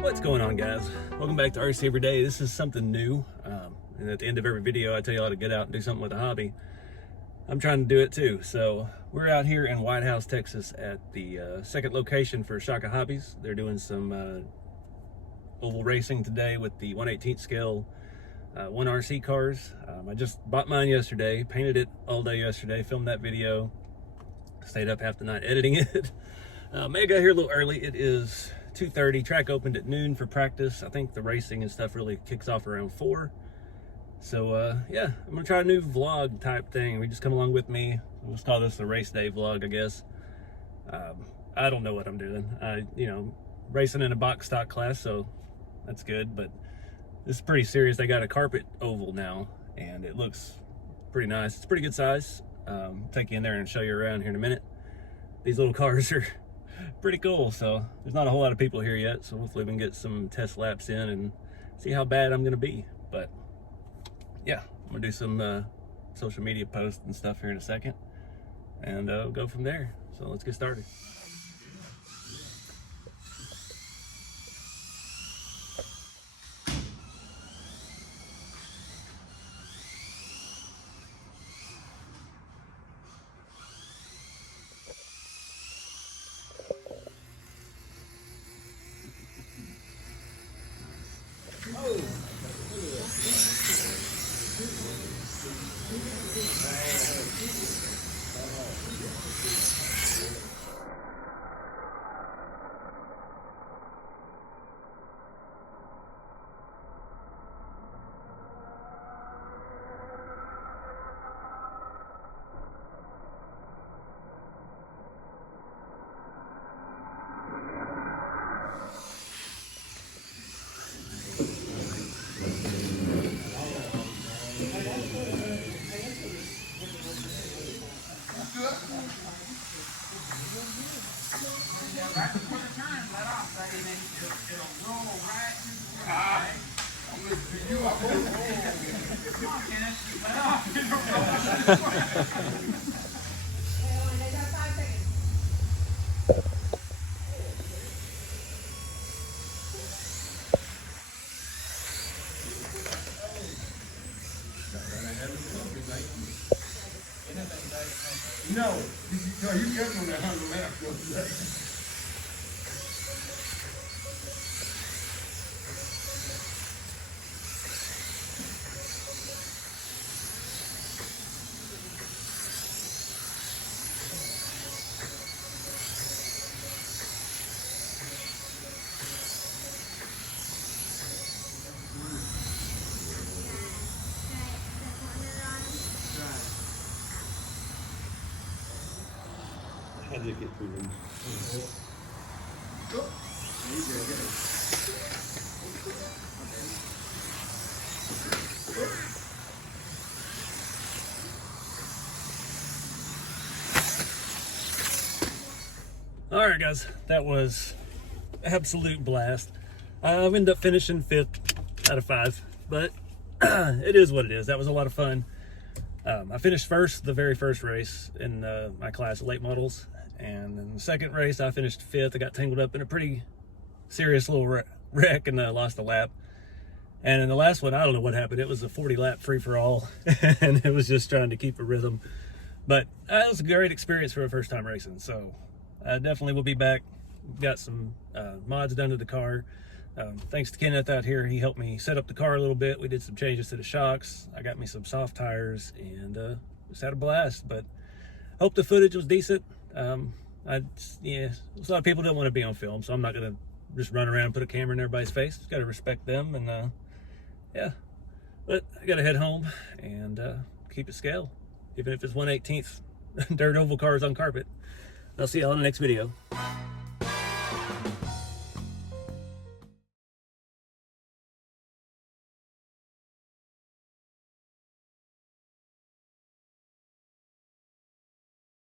What's going on, guys? Welcome back to RC Every Day. This is something new, and at the end of every video I tell you all to get out and do something with a hobby. I'm trying to do it too. So we're out here in White House, Texas at the second location for Shaka Hobbies. They're doing some oval racing today with the 1/18 scale 1RC cars. I just bought mine yesterday, painted it all day yesterday, filmed that video, stayed up half the night editing it. May have got here a little early. It is 2:30. Track opened at noon for practice. I think the racing and stuff really kicks off around 4. So yeah, I'm gonna try a new vlog type thing. We just come along with me. Let's call this the race day vlog, I guess. I don't know what I'm doing. Racing in a box stock class, so that's good, but this is pretty serious. They got a carpet oval now and it looks pretty nice. It's pretty good size. Take you in there and show you around here in a minute. These little cars are pretty cool. So there's not a whole lot of people here yet, so hopefully we can get some test laps in and see how bad I'm gonna be. But yeah, I'm gonna do some social media posts and stuff here in a second, and go from there. So let's get started. Right before the turn, let off, so it'll roll right into the right. I'm listening to you. Come on, Kenneth, let off. It'll roll this way. They got 5 seconds. No, you got on that 100 left. How did it get through them? All right, guys, that was absolute blast. I ended up finishing 5th out of 5, but it is what it is. That was a lot of fun. I finished first the very first race in my class, late models, and in the second race I finished 5th. I got tangled up in a pretty serious little wreck and lost a lap. And in the last one, I don't know what happened. It was a 40-lap free-for-all, and it was just trying to keep a rhythm. But it was a great experience for a first time racing, so I definitely will be back. Got some mods done to the car. Thanks to Kenneth out here, he helped me set up the car a little bit. We did some changes to the shocks. I got me some soft tires and just had a blast. But I hope the footage was decent. Yeah, a lot of people don't want to be on film, so I'm not gonna just run around and put a camera in everybody's face. Got to respect them, and yeah. But I gotta head home and keep it scale, even if it's 1/18 dirt oval cars on carpet. I'll see y'all in the next video.